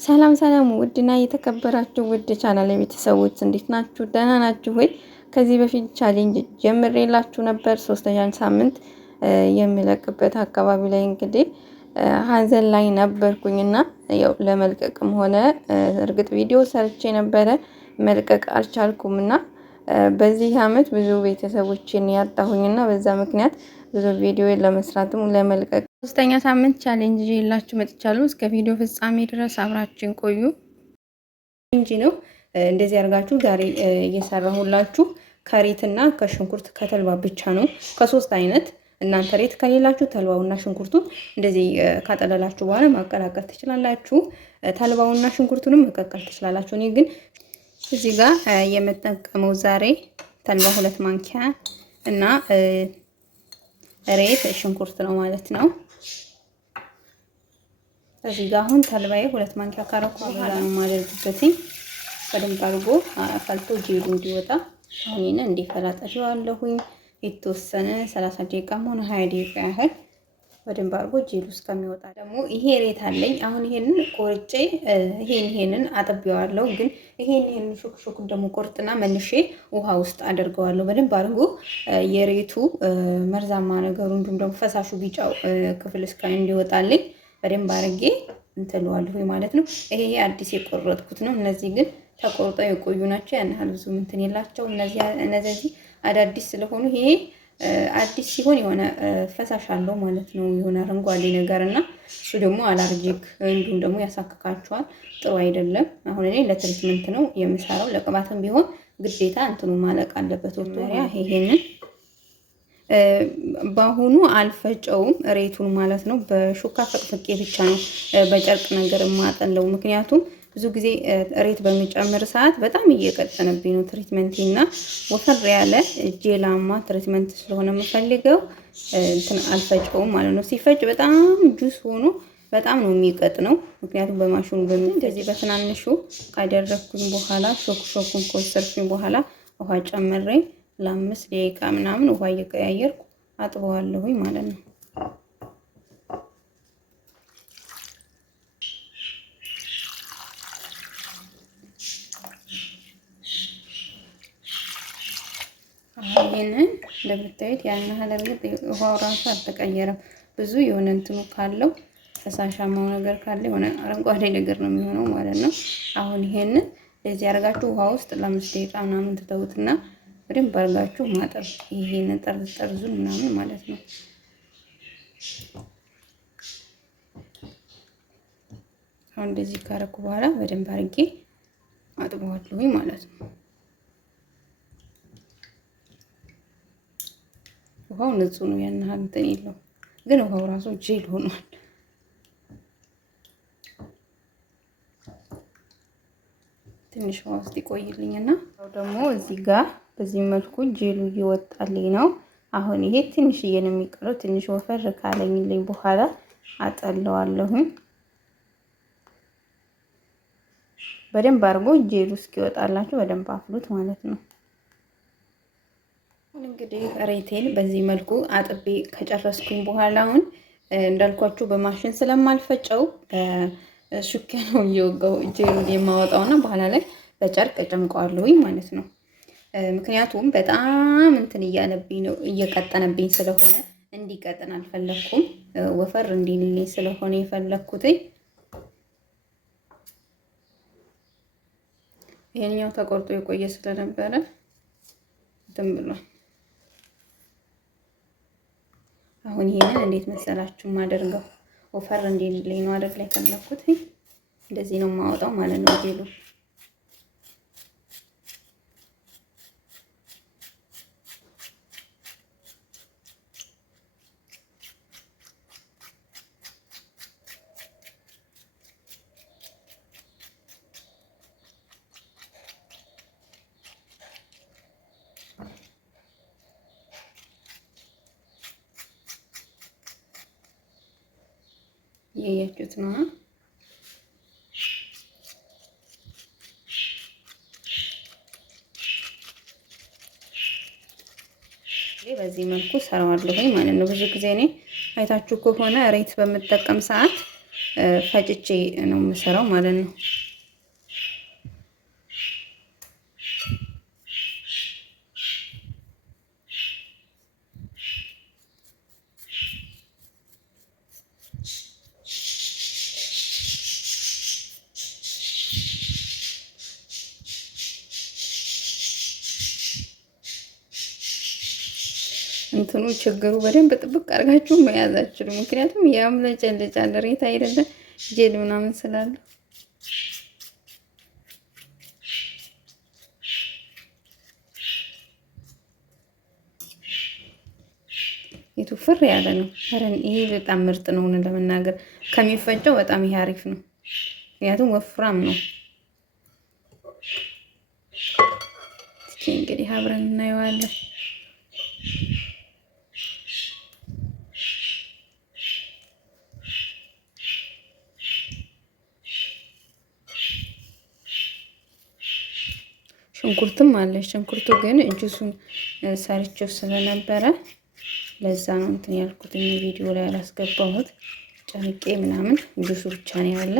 ሰላም ሰላም ውድና የተከበራችሁ ውድ ቻናል ቤተሰቦች እንዴት ናችሁ? ደህና ናችሁ ወይ? ከዚህ በፊት ቻሌንጅ ጀምሬላችሁ ነበር። ሶስተኛን ሳምንት የሚለቅበት አካባቢ ላይ እንግዲህ ሀዘን ላይ ነበርኩኝና ያው ለመልቀቅም ሆነ እርግጥ ቪዲዮ ሰርቼ ነበረ መልቀቅ አልቻልኩምና በዚህ አመት ብዙ ቤተሰቦችን ያጣሁኝና በዛ ምክንያት ብዙ ቪዲዮ ለመስራትም ለመልቀቅ ሶስተኛ ሳምንት ቻሌንጅ ይዤላችሁ መጥቻለሁ። እስከ ቪዲዮ ፍጻሜ ድረስ አብራችን ቆዩ። እንጂ ነው እንደዚህ አድርጋችሁ ዛሬ እየሰራሁላችሁ ከሬትና ከሽንኩርት ከተልባ ብቻ ነው። ከሶስት አይነት እናንተ ሬት ከሌላችሁ ተልባውና ሽንኩርቱን እንደዚህ ካጠለላችሁ በኋላ ማቀላቀል ትችላላችሁ። ተልባውና ሽንኩርቱንም መቀቀል ትችላላችሁ። እኔ ግን እዚህ ጋር የምጠቀመው ዛሬ ተልባ 2 ማንኪያ እና ሬት ሽንኩርት ነው ማለት ነው። እዚህ ጋር አሁን ተልባዬ 2 ማንኪያ ካረኩ በኋላ ነው ማድረግበት በደንብ አድርጎ ፈልቶ ጄሉ እንዲወጣ አሁን እንዲፈላ ጠብዋለሁኝ። የተወሰነ 30 ደቂቃም ሆነ 20 ደቂቃ ያህል በደንብ አድርጎ ጄሉ እስከሚወጣ ደግሞ ይሄ ሬት አለኝ። አሁን ይሄንን ቆርጬ ይሄንን አጥቤዋለሁ። ግን ይሄንን ሹክ ደግሞ ቆርጥና መልሼ ውሃ ውስጥ አደርገዋለሁ። በደንብ አድርጎ የሬቱ መርዛማ ነገሩ እንዲሁም ደግሞ ፈሳሹ ቢጫው ክፍል እስከ እንዲወጣልኝ በደንብ አድርጌ እንትለዋለሁ ማለት ነው። ይሄ አዲስ የቆረጥኩት ነው። እነዚህ ግን ተቆርጠው የቆዩ ናቸው። ያን ያህል ብዙ እንትን የላቸው። እነዚህ አዳዲስ ስለሆኑ ይሄ አዲስ ሲሆን የሆነ ፈሳሽ አለው ማለት ነው። የሆነ አረንጓዴ ነገርና እሱ ደግሞ አለርጂክ እንዲሁም ደግሞ ያሳክካቸዋል። ጥሩ አይደለም። አሁን እኔ ለትሪትመንት ነው የምሰራው። ለቅባትም ቢሆን ግዴታ እንትኑ ማለቅ አለበት። ወጥሪያ ይሄንን በአሁኑ አልፈጨውም ሬቱን ማለት ነው። በሹካ ፈቅፍቄ ብቻ ነው በጨርቅ ነገር ማጠለው። ምክንያቱም ብዙ ጊዜ ሬት በሚጨምር ሰዓት በጣም እየቀጠነብኝ ነው ትሪትመንቴና ወፈር ያለ ጄላማ ትሪትመንት ስለሆነ የምፈልገው እንትን አልፈጨውም ማለት ነው። ሲፈጭ በጣም ጁስ ሆኖ በጣም ነው የሚቀጥነው። ምክንያቱም በማሽኑ እንደዚህ በትናንሹ ካደረኩኝ በኋላ ሾኩን ኮሰርኩኝ በኋላ ውሃ ጨምሬ ለ5 ደቂቃ ምናምን ውሃ እየቀያየርኩ አጥበዋለሁኝ ማለት ነው። ይሄንን እንደምታዩት ያን ያህል እርግጥ ውሃው ራሱ አልተቀየረም። ብዙ የሆነ እንትኑ ካለው ፈሳሻማው ነገር ካለ የሆነ አረንጓዴ ነገር ነው የሚሆነው ማለት ነው። አሁን ይሄንን ለዚህ አድርጋችሁ ውሃ ውስጥ ለ5 ደቂቃ ምናምን ትተውትና በደንብ አድርጋችሁ ማጠብ። ይሄንን ጠርዙን ምናምን ማለት ነው። አሁን እንደዚህ ካረኩ በኋላ በደንብ አድርጌ አጥበዋለሁ ማለት ነው። ውሃው ንጹህ ነው። ያን ያህል እንትን የለው። ግን ውሃው ራሱ ጄል ሆኗል። ትንሽ ውሃ ውስጥ ይቆይልኝና ደግሞ እዚህ ጋር በዚህ መልኩ ጄሉ እየወጣልኝ ነው። አሁን ይሄ ትንሽዬ ነው የሚቀረው። ትንሽ ወፈር ካለኝልኝ በኋላ አጠለዋለሁኝ። በደንብ አድርጎ ጄሉ እስኪወጣላችሁ በደንብ አፍሉት ማለት ነው። እንግዲህ ሬቴን በዚህ መልኩ አጥቤ ከጨረስኩኝ በኋላ አሁን እንዳልኳችሁ በማሽን ስለማልፈጨው ሹካ ነው እየወጋው ጄሉን የማወጣውና በኋላ ላይ በጨርቅ ጨምቀዋለሁኝ ማለት ነው። ምክንያቱም በጣም እንትን እያለብኝ ነው እየቀጠነብኝ ስለሆነ እንዲቀጥን አልፈለኩም። ወፈር እንዲልልኝ ስለሆነ የፈለኩት። ይሄኛው ተቆርጦ የቆየ ስለነበረ እንትን ብሏል። አሁን ይሄንን እንዴት መሰላችሁ ማደርገው? ወፈር እንዲልልኝ ነው አይደል የፈለኩት። እንደዚህ ነው የማወጣው ማለት ነው ጄሉ። ያያችሁት ነው። በዚህ መልኩ ሰራዋለሁ ማለት ነው። ብዙ ጊዜ እኔ አይታችሁ ከሆነ ሬት በመጠቀም ሰዓት ፈጭቼ ነው የምሰራው ማለት ነው። እንትኑ ችግሩ በደንብ ጥብቅ አድርጋችሁ መያዝ አትችሉም። ምክንያቱም ያምለጨልጫል ሬት አይደለም ጄል ምናምን ስላለ የቱ ፍር ያለ ነው። ይሄ በጣም ምርጥ ነው ለመናገር ከሚፈጨው በጣም ይሄ አሪፍ ነው። ምክንያቱም ወፍራም ነው። እስኪ እንግዲህ አብረን እናየዋለን። ሽንኩርትም አለ። ሽንኩርቱ ግን ጁሱን ሰርቼው ስለነበረ ለዛ ነው እንትን ያልኩት ቪዲዮ ላይ ያላስገባሁት። ጨምቄ ምናምን ጁሱ ብቻ ነው ያለ።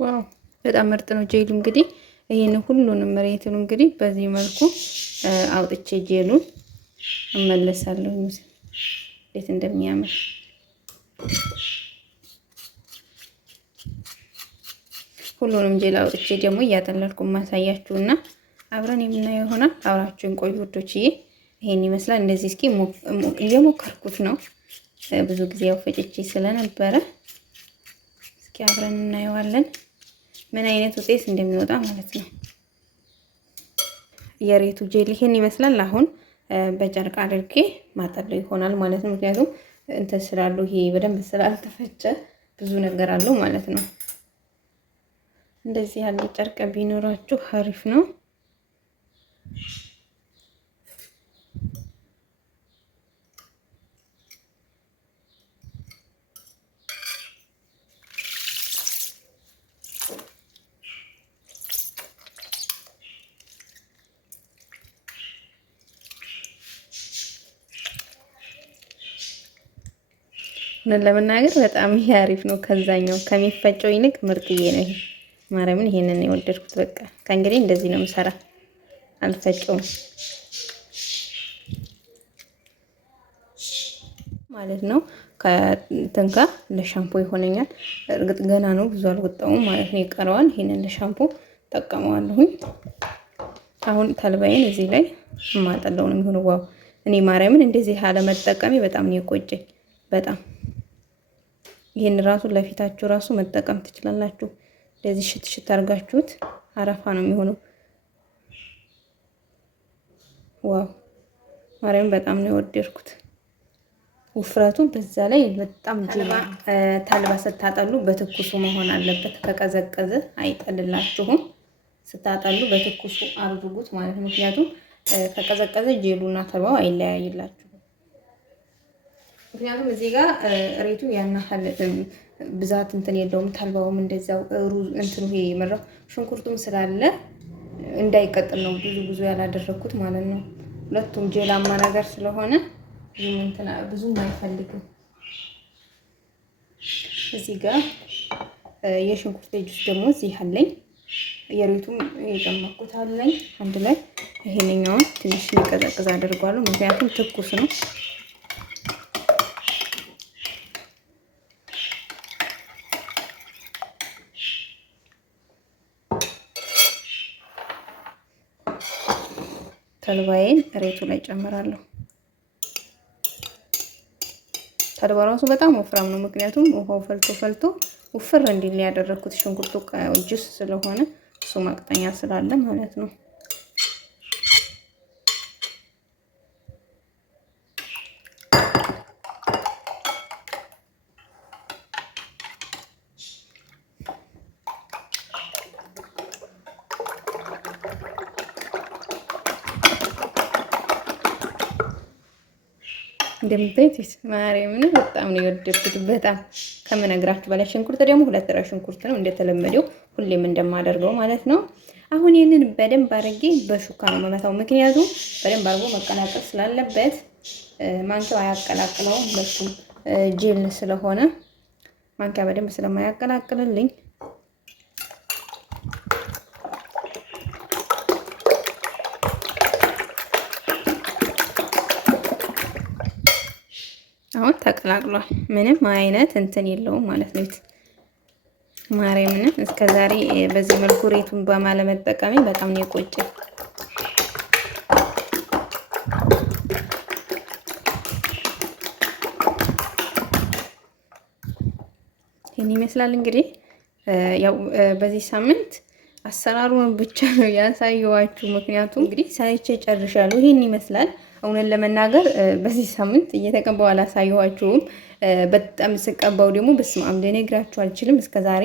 ዋው በጣም ምርጥ ነው ጄሉ። እንግዲህ ይሄን ሁሉንም መሬቱን እንግዲህ በዚህ መልኩ አውጥቼ ጄሉን እመለሳለሁ። እንዴት እንደሚያምር ሁሉንም ጄል አውጥቼ ደግሞ እያጠለልኩ ማሳያችሁና አብረን የምናየው ይሆናል። አብራችሁን ቆዩ ውዶችዬ። ይሄን ይመስላል። እንደዚህ እስኪ እየሞከርኩት ነው ብዙ ጊዜ ያው ፈጭቼ ስለነበረ እስኪ አብረን እናየዋለን ምን አይነት ውጤት እንደሚወጣ ማለት ነው። የሬቱ ጄል ይሄን ይመስላል። አሁን በጨርቅ አድርጌ ማጠለው ይሆናል ማለት ነው። ምክንያቱም እንትን ስላለው ይሄ በደንብ ስላልተፈጨ ብዙ ነገር አለው ማለት ነው። እንደዚህ ያለ ጨርቅ ቢኖራችሁ አሪፍ ነው። ለመናገር በጣም ይሄ አሪፍ ነው። ከዛኛው ከሚፈጨው ይልቅ ምርጥዬ ነው ይሄ። ማርያምን ይሄንን የወደድኩት በቃ ከእንግዲህ እንደዚህ ነው የምሰራ። አልፈጨውም ማለት ነው። ከትንካ ለሻምፖ ይሆነኛል። እርግጥ ገና ነው ብዙ አልወጣውም ማለት ነው፣ ይቀረዋል። ይሄንን ለሻምፖ ተጠቀመዋለሁኝ። አሁን ተልባዬን እዚህ ላይ ማጠለው ነው የሚሆነው። ዋው እኔ ማርያምን እንደዚህ ያለ መጠቀሜ በጣም ነው የቆጨኝ በጣም። ይሄን ራሱ ለፊታችሁ ራሱ መጠቀም ትችላላችሁ። እንደዚህ ሽት ሽት አድርጋችሁት አረፋ ነው የሚሆነው። ዋው ማርያም በጣም ነው የወደድኩት ውፍረቱ። በዛ ላይ በጣም ተልባ ስታጠሉ በትኩሱ መሆን አለበት። ከቀዘቀዘ አይጠልላችሁም። ስታጠሉ በትኩሱ አድርጉት ማለት ነው። ምክንያቱም ከቀዘቀዘ ጄሉና ተልባው አይለያይላችሁም። ምክንያቱም እዚህ ጋር ሬቱ ያን ያህል ብዛት እንትን የለውም። ተልባውም እንደዛው ሩዝ እንትኑ ይሄ መራው ሽንኩርቱም ስላለ እንዳይቀጥል ነው ብዙ ያላደረኩት ማለት ነው። ሁለቱም ጄላማ ነገር ስለሆነ ብዙም አይፈልግም። እዚህ ጋር የሽንኩርት ጁስ ደግሞ እዚህ አለኝ። የሬቱም የጨመርኩት አለኝ አንድ ላይ። ይሄንኛውን ትንሽ ሊቀዘቅዝ አድርጓለሁ ምክንያቱም ትኩስ ነው። ተልባዬን ሬቱ ላይ ጨምራለሁ። ተልባ ራሱ በጣም ወፍራም ነው። ምክንያቱም ውሃው ፈልቶ ውፍር እንዲል ያደረኩት ሽንኩርቱ ጁስ ስለሆነ እሱ ማቅጠኛ ስላለ ማለት ነው። እንደምታዩት ማርያምን በጣም ነው የወደድኩት። በጣም ከምነግራችሁ በላይ ሽንኩርት ደግሞ 2 ራስ ሽንኩርት ነው እንደተለመደው ሁሌም እንደማደርገው ማለት ነው። አሁን ይህንን በደንብ አድርጌ በሹካ ነው መመታው። ምክንያቱም በደንብ አድርጎ መቀላቀል ስላለበት ማንኪያው አያቀላቅለውም። ሁለቱም ጄል ስለሆነ ማንኪያ በደንብ ስለማያቀላቅልልኝ አሁን ተቀላቅሏል። ምንም አይነት እንትን የለውም ማለት ነው። ማርያምን እስከዛሬ በዚህ መልኩ ሬቱን በማለመጠቀሜ በጣም ነው የቆጨኝ። ይሄን ይመስላል እንግዲህ ያው በዚህ ሳምንት አሰራሩን ብቻ ነው ያሳየዋችሁ። ምክንያቱም እንግዲህ ሳይቼ ጨርሻለሁ። ይሄን ይመስላል። እውነት ለመናገር በዚህ ሳምንት እየተቀባው አላሳየኋችሁም። በጣም ስቀባው ደግሞ በስመ አብ ልነግራችሁ አልችልም። እስከዛሬ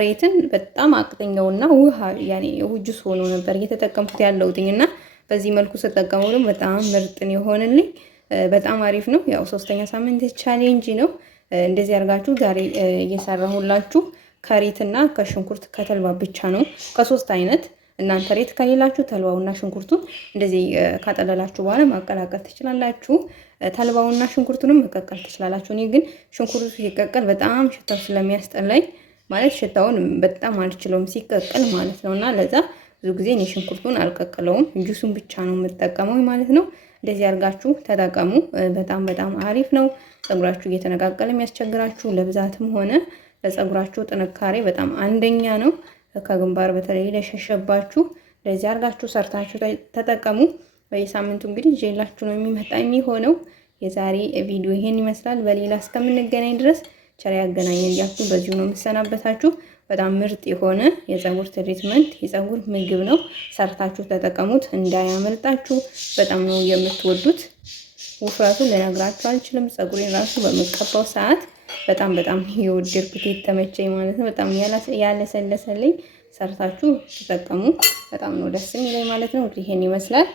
ሬትን በጣም አቅጥኛውና ውሃ ያኔ ጁስ ሆኖ ነበር እየተጠቀምኩት ያለሁትኝና በዚህ መልኩ ስጠቀመው ደግሞ በጣም ምርጥን የሆነልኝ በጣም አሪፍ ነው። ያው 3ኛ ሳምንት ቻሌንጅ ነው። እንደዚህ አድርጋችሁ ዛሬ እየሰራሁላችሁ ከሬትና ከሽንኩርት ከተልባ ብቻ ነው። ከ3 አይነት እናንተ ሬት ከሌላችሁ ተልባውና ሽንኩርቱን እንደዚህ ካጠለላችሁ በኋላ ማቀላቀል ትችላላችሁ። ተልባውና ሽንኩርቱንም መቀቀል ትችላላችሁ። እኔ ግን ሽንኩርቱ ሲቀቀል በጣም ሽታው ስለሚያስጠላኝ ማለት ሽታውን በጣም አልችለውም ሲቀቀል ማለት ነውና ለዛ ብዙ ጊዜ እኔ ሽንኩርቱን አልቀቀለውም፣ ጁሱን ብቻ ነው የምጠቀመው ማለት ነው። እንደዚህ አድርጋችሁ ተጠቀሙ። በጣም በጣም አሪፍ ነው። ፀጉራችሁ እየተነቃቀለ የሚያስቸግራችሁ ለብዛትም ሆነ ለፀጉራችሁ ጥንካሬ በጣም አንደኛ ነው። ከግንባር በተለይ ለሸሸባችሁ እንደዚህ አድርጋችሁ ሰርታችሁ ተጠቀሙ። በየሳምንቱ እንግዲህ ይዤላችሁ ነው የሚሆነው። የዛሬ ቪዲዮ ይሄን ይመስላል። በሌላ እስከምንገናኝ ድረስ ቸር ያገናኘን እያልኩ በዚሁ ነው የምሰናበታችሁ። በጣም ምርጥ የሆነ የፀጉር ትሪትመንት የፀጉር ምግብ ነው። ሰርታችሁ ተጠቀሙት እንዳያመልጣችሁ። በጣም ነው የምትወዱት። ውፍረቱን ልነግራችሁ አልችልም። ፀጉሬን ራሱ በምቀባው ሰዓት በጣም በጣም የወደድኩት የተመቸኝ ማለት ነው። በጣም ያለሰለሰልኝ። ሰርታችሁ ተጠቀሙ። በጣም ነው ደስ የሚለኝ ማለት ነው። እንግዲህ ይሄን ይመስላል።